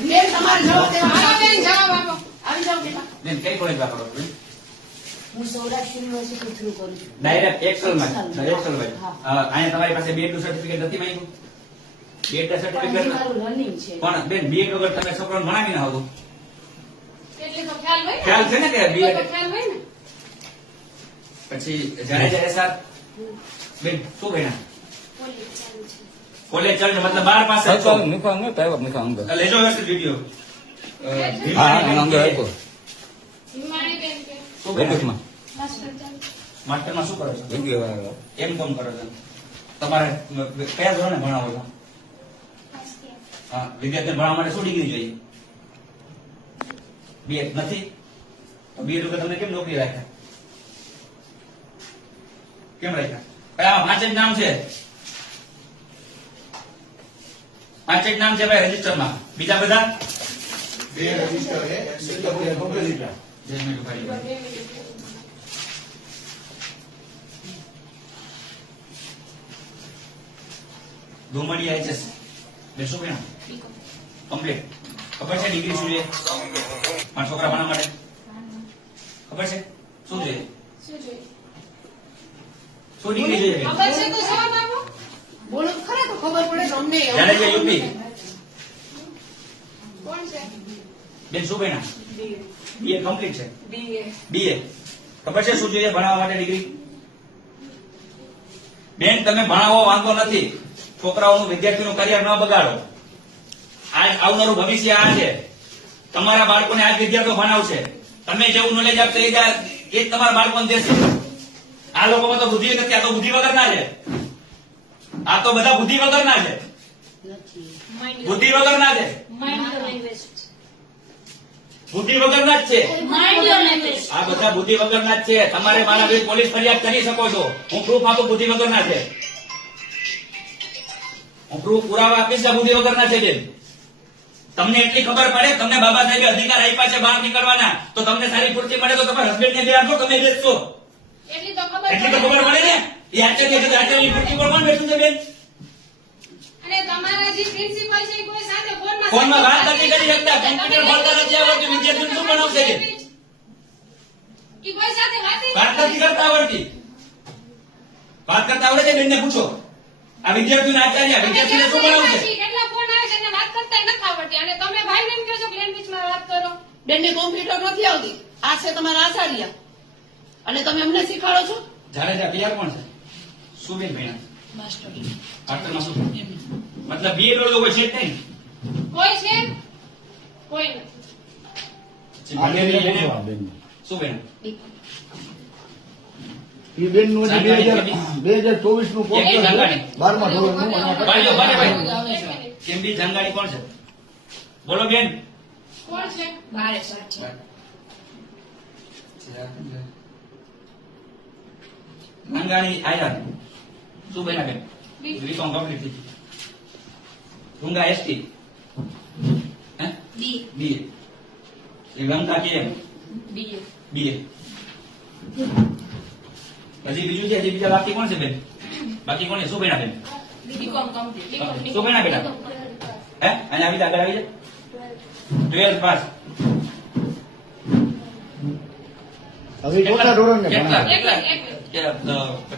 બેન તમારે જવાબ દેવા બેન જવાબ આપો આવી જાવ બેટા બેન કઈ કોલેજ વાપરો હું સૌરાષ્ટ્ર યુનિવર્સિટી થ્રુ કરું છું ડાયરેક્ટ એક્સેલ માં અહીંયા તમારી પાસે બીએડ સર્ટિફિકેટ નથી માંગ્યું બીએડ સર્ટિફિકેટ મારું રનિંગ છે પણ બેન બીએડ વગર તમે છોકરાને ભણાવી ના શકો એટલે તો ખ્યાલ હોય ને ખ્યાલ છે ને કે બીએડ ખ્યાલ હોય ને પછી જાડેજા એસઆર બેન શું ભણ્યા કોલેજ ચાલુ છે મતલબ 12 પાસે છો નિકાંગ તૈયાર નિકાંગ લેજો વ્યવસ્થિત વિડિયો હા અંગ આપો હિમાણી બેન કે શું ભણ્યા માં માસ્ટર ચાલુ માસ્ટરમાં શું કરો છો વિડિયો વાળો એમ કોમ કરો છો તમારે કયા ધોરણે ભણાવો છો હા વિદ્યાર્થીને ભણાવવા માટે શું ડિગ્રી જોઈએ બીએડ નથી તો બીએડ વગર તમને કેમ નોકરી રાખ્યા કેમ રાખ્યા કયા 5 જ નામ છે 5 જ નામ છે ભાઈ રજીસ્ટરમાં બીજા બધા બે રજીસ્ટર है सिस्टम के कंप्लीट है જય મેરુભાઈ ધુમડી આઈએસ બેસો બેન કમ્પ્લીટ ખબર છે ડિગ્રી શું છે મારા છોકરા ભણવા માટે ખબર છે શું છે શું જોઈએ શું ડિગ્રી જોઈએ બેન? ખબર છે તો જવાબ આપો બોલો ખરા તો ખબર પડે તો અમને જાડેજા યુપી કોણ છે બેન શું ભણ્યા બીએ કમ્પ્લીટ છે બીએ બીએ ખબર છે શું જોઈએ ભણાવવા માટે ડિગ્રી બેન તમે ભણાવો વાંધો નથી છોકરાઓનું વિદ્યાર્થીનું કરિયર ન બગાડો આ આવનારું ભવિષ્ય આ છે તમારા બાળકોને આ વિદ્યાર્થીઓ ભણાવશે તમે જેવું નોલેજ આપશો એ જ તમારા બાળકોને દેશે આ લોકોમાં તો બુદ્ધિ નથી આ તો બુદ્ધિ વગરના છે આ તો બધા બુદ્ધિ વગરના છે બુદ્ધિ વગરના છે બુદ્ધિ વગરના જ છે આ બધા બુદ્ધિ વગરના જ છે તમારે મારા વિરુદ્ધ પોલીસ ફરિયાદ કરી શકો છો હું પ્રૂફ આપું બુદ્ધિ વગરના છે હું પ્રૂફ પુરાવા આપીશ કે બુદ્ધિ વગરના છે બેન તમને એટલી ખબર પડે તમને બાબા સાહેબે અધિકાર આપ્યા છે બહાર નીકળવાના તો તમને સારી પૂર્તિ મળે તો તમારા હસબન્ડ ને આપો તમે દેશો એટલી તો ખબર એટલી તો ખબર પડે ને એ આચાર્યની પૂર્તિ પર કોણ બેઠું છે બેન અને તમારા જે પ્રિન્સિપલ છે કોઈ સાથે ફોનમાં વાત નથી કરી શકતા કમ્પ્યુટર બોલતા નથી આવડતું વિદ્યાર્થીઓ શું બનાવશે કે ઈ કોઈ સાથે વાત નથી કરતા આવડતી વાત કરતા આવડે છે બેનને પૂછો આ વિદ્યાર્થીઓના આચાર્ય વિદ્યાર્થીને શું બનાવશે કેટલા ફોન આવે છે એને વાત કરતા નથી આવડતી અને તમે ભાઈને એમ કહો છો કે લેંગ્વેજમાં વાત કરો બેનને કોમ્પ્યુટર નથી આવતી આ છે તમારા આચાર્ય અને તમે અમને શીખવાડો છો જાડેજા તૈયાર કોણ છે શું બેન ભણ્યા માસ્ટરમાં શું મતલબ બીએડ વાળો કોઈ છે જ નહીં કોઈ છે કોઈ નથી શું બેન ये बेन નું 2024 નું પોસ્ટર 12મા ધોરણનું ભાઈ ભાઈ કેમ બી જાણકારી કોણ છે બોલો બેન કોણ છે બારે સર છે મંગાણી આયા શું બેના બેન બીકોમ કમ્પ્લીટ થઈ ડુંગા એસટી હે બી બી એ ગમતા કેમ બી બી હજી બીજું છે હજી બીજા બાકી કોણ છે બેન બાકી કોણ છે શું બેના બેન બીકોમ કમ્પ્લીટ શું બેના બેટા હે અને આવી આગળ આવી જાય 12 પાસ હવે કેટલા ધોરણ ને કેટલા ભણાવે?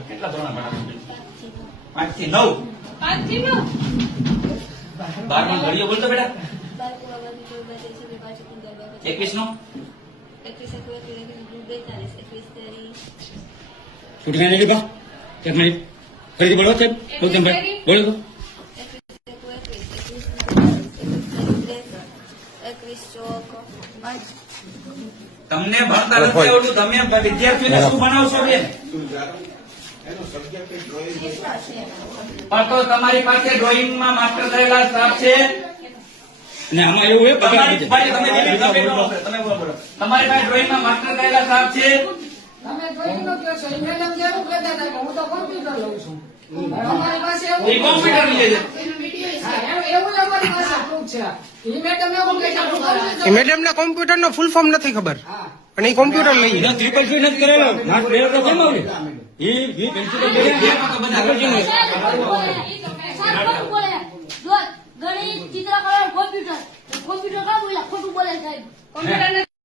કેટલા ધોરણ ભણાવે 5 થી 9 5 થી 9 12 ઘડીઓ બોલતો બેટા 21 નો છૂટને નહીં બા એક મિનિટ ફરીથી બોલો સાહેબ ગૌતમભાઈ બોલો તો તમને ભણતા નથી આવડતું તમે વિદ્યાર્થીઓને શું ભણાવશો બેન એનો સબ્જેક્ટ ડ્રોઈંગ પણ તો તમારી પાસે ડ્રોઈંગમાં માસ્ટર થયેલા સ્ટાફ છે અને આમાં એવું હોય તમારી પાસે તમે બોલો તમારી પાસે ડ્રોઈંગમાં માસ્ટર થયેલા સ્ટાફ છે તમે જોઈ લો કે છે મેડમ જેવું કહેતા હતા કે હું તો કોમ્પ્યુટર લઉં છું અમારી પાસે એવું એ કોમ્પ્યુટર લે છે હા, એવું જ અમારી પાસે proof છે એ મેડમ એવું કહે છે હું computer એ મેડમ ના કોમ્પ્યુટર નો ફૂલ ફોર્મ નથી ખબર અને એ કોમ્પ્યુટર લઈ એનો ત્રિપલ સી નથી કરેલો માર્ક બે તો કેમ આવી એ પેન્સિલ ગણિત ચિત્ર કોમ્પ્યુટર આવે સાહેબ કોમ્પ્યુટર